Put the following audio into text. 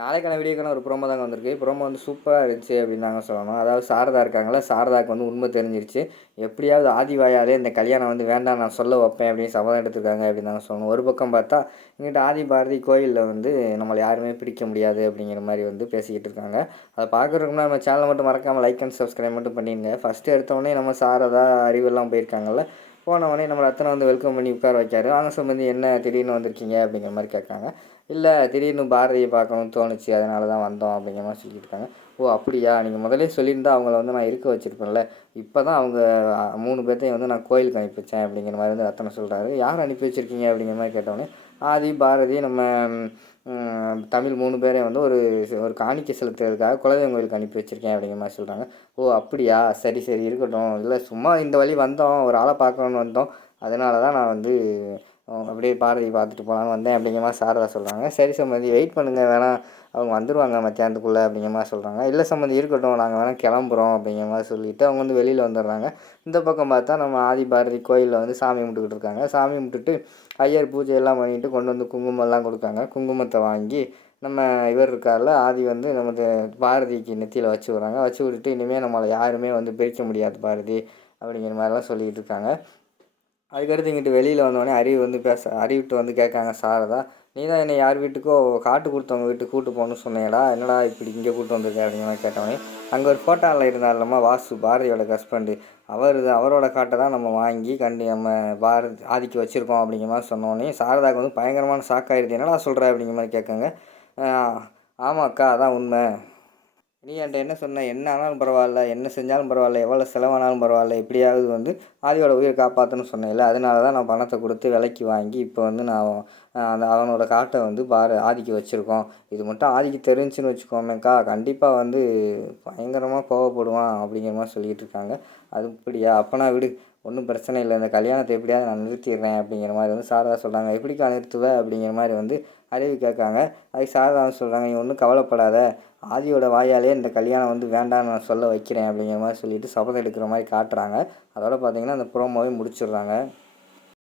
நாளைக்கான வீடியோக்கான ஒரு ப்ரோமோ தாங்க வந்திருக்கு. ப்ரோமோ வந்து சூப்பரா இருந்துச்சு அப்படின்னு தாங்க சொல்லணும். அதாவது சாரதா இருக்காங்கல்ல, சாரதாவுக்கு வந்து உண்மை தெரிஞ்சிருச்சு. எப்படியாவது ஆதி வாயாலே இந்த கல்யாணம் வந்து வேண்டாம் நான் சொல்ல வைப்பேன் அப்படின்னு சபதம் எடுத்துருக்காங்க அப்படின்னு தாங்க சொல்லணும். ஒரு பக்கம் பார்த்தா இங்கிட்ட ஆதி பாரதி கோயிலில் வந்து நம்மளை யாருமே பிடிக்க முடியாது அப்படிங்கிற மாதிரி வந்து பேசிக்கிட்டு இருக்காங்க. அதை பார்க்குறதுக்கு முன்னாடி நம்ம சேனலை மட்டும் மறக்காமல் லைக் அண்ட் சப்ஸ்கிரைப் மட்டும் பண்ணிடுங்க. ஃபஸ்ட்டு எடுத்தோடனே நம்ம சாரதா அறிவெல்லாம் போயிருக்காங்கல்ல, போனவொடனே நம்மளை அத்தனை வந்து வெல்கம் பண்ணி உட்கார வைக்காரு. வாங்க சம்பந்தி என்ன திடீர்னு வந்திருக்கீங்க அப்படிங்கிற மாதிரி கேட்காங்க. இல்லை திடீர்னு பாரதியை பார்க்கணும்னு தோணுச்சு, அதனால தான் வந்தோம் அப்படிங்கிற மாதிரி சொல்லிட்டு இருக்காங்க. ஓ அப்படியா, நீங்கள் முதலே சொல்லியிருந்தா அவங்கள வந்து நான் இருக்க வச்சுருப்பேன்ல. இப்போ தான் அவங்க 3 பேர்த்தையும் வந்து நான் கோயிலுக்கு அனுப்பி வச்சேன் அப்படிங்கிற மாதிரி வந்து ரத்தனை சொல்கிறாரு. யார் அனுப்பி வச்சுருக்கீங்க அப்படிங்கிற மாதிரி கேட்டோடனே ஆதி பாரதி நம்ம தமிழ் 3 பேரையும் வந்து ஒரு ஒரு காணிக்கை செலுத்துறதுக்காக குலதெய்வம் கோயிலுக்கு அனுப்பி வச்சுருக்கேன் அப்படிங்கிற மாதிரி சொல்கிறாங்க. ஓ அப்படியா, சரி சரி இருக்கட்டும். இல்லை சும்மா இந்த வழி வந்தோம், ஒரு ஆளை பார்க்கணுன்னு வந்தோம், அதனால தான் நான் வந்து அப்படியே பாரதி பார்த்துட்டு போகலான்னு வந்தேன் அப்படிங்கிற மாதிரி சாரதா சொல்கிறாங்க. சரி சம்மந்தி வெயிட் பண்ணுங்கள், வேணாம் அவங்க வந்துடுவாங்க மத்தியானத்துக்குள்ளே அப்படிங்கிற மாதிரி சொல்கிறாங்க. இல்லை சம்மந்தி இருக்கட்டும், நாங்கள் வேணால் கிளம்புறோம் அப்படிங்கிற மாதிரி சொல்லிவிட்டு அவங்க வந்து வெளியில் வந்துடுறாங்க. இந்த பக்கம் பார்த்தா நம்ம ஆதி பாரதி கோயிலில் வந்து சாமி கும்பிட்டுக்கிட்டு இருக்காங்க. சாமி கும்பிட்டுட்டு ஐயர் பூஜையெல்லாம் பண்ணிவிட்டு கொண்டு வந்து குங்குமம்லாம் கொடுக்காங்க. குங்குமத்தை வாங்கி நம்ம இவர் இருக்கார்ல ஆதி வந்து நமது பாரதிக்கு நெத்தியில் வச்சு விட்றாங்க. வச்சு விட்டுட்டு இனிமேல் நம்மளை யாருமே வந்து பிரிக்க முடியாது பாரதி அப்படிங்கிற மாதிரிலாம் சொல்லிக்கிட்டு இருக்காங்க. அதுக்கடுத்து இங்கிட்டு வெளியில் வந்தோடனே அறிவு வந்து அறிவிட்டு வந்து கேட்காங்க சாரதா, நீ தான் என்னை யார் வீட்டுக்கோ காட்டு கொடுத்தவங்க வீட்டுக்கு கூட்டு போகணுன்னு சொன்னேடா, என்னடா இப்படி இங்கே கூட்டு வந்திருக்கேன் அப்படிங்கிற மாதிரி கேட்டவொடனே அங்கே ஒரு ஃபோட்டோவில் இருந்தார்லம்மா வாசு பாரதியோட ஹஸ்பண்டு, அவரோட காட்டை தான் நம்ம வாங்கி நம்ம பாரதி ஆதிக்கு வச்சுருக்கோம் அப்படிங்கிற மாதிரி சொன்னோடனே சாரதாவுக்கு வந்து பயங்கரமான ஷாக்காயிருது. என்னடா சொல்கிற அப்படிங்கிற மாதிரி கேட்காங்க. ஆமாக்கா அதான் உண்மை, நீ என்கிட்ட என்ன சொன்ன, என்ன ஆனாலும் பரவாயில்ல, என்ன செஞ்சாலும் பரவாயில்ல, எவ்வளோ செலவானாலும் பரவாயில்ல, எப்படியாவது வந்து ஆதியோட உயிரை காப்பாற்றணும்னு சொன்னேன்ல, அதனால தான் நான் பணத்தை கொடுத்து விலைக்கு வாங்கி இப்போ வந்து நான் அந்த அவனோட காட்டை வந்து ஆதிக்கு வச்சுருக்கோம். இது மட்டும் ஆதிக்கு தெரிஞ்சுன்னு வச்சுக்கோமேக்கா, கண்டிப்பாக வந்து பயங்கரமாக கோவப்படுவான் அப்படிங்கிற மாதிரி சொல்லிகிட்டு இருக்காங்க. அது இப்படியா, அப்போனா விடு, ஒன்றும் பிரச்சனை இல்லை, இந்த கல்யாணத்தை எப்படியாவது நான் நிறுத்திடுறேன் அப்படிங்கிற மாதிரி வந்து சாரதா சொல்கிறாங்க. எப்படிக்கா நிறுத்துவேன் அப்படிங்கிற மாதிரி வந்து அறிவு கேட்காங்க. அதுக்கு சாரதா சொல்கிறாங்க, நீ ஒன்றும் கவலைப்படாத, ஆதியோட வாயாலே இந்த கல்யாணம் வந்து வேண்டாம்னு நான் சொல்ல வைக்கிறேன் அப்படிங்கிற மாதிரி சொல்லிவிட்டு சபதம் எடுக்கிற மாதிரி காட்டுறாங்க. அதோட பார்த்திங்கன்னா அந்த ப்ரோமோவே முடிச்சிடுறாங்க.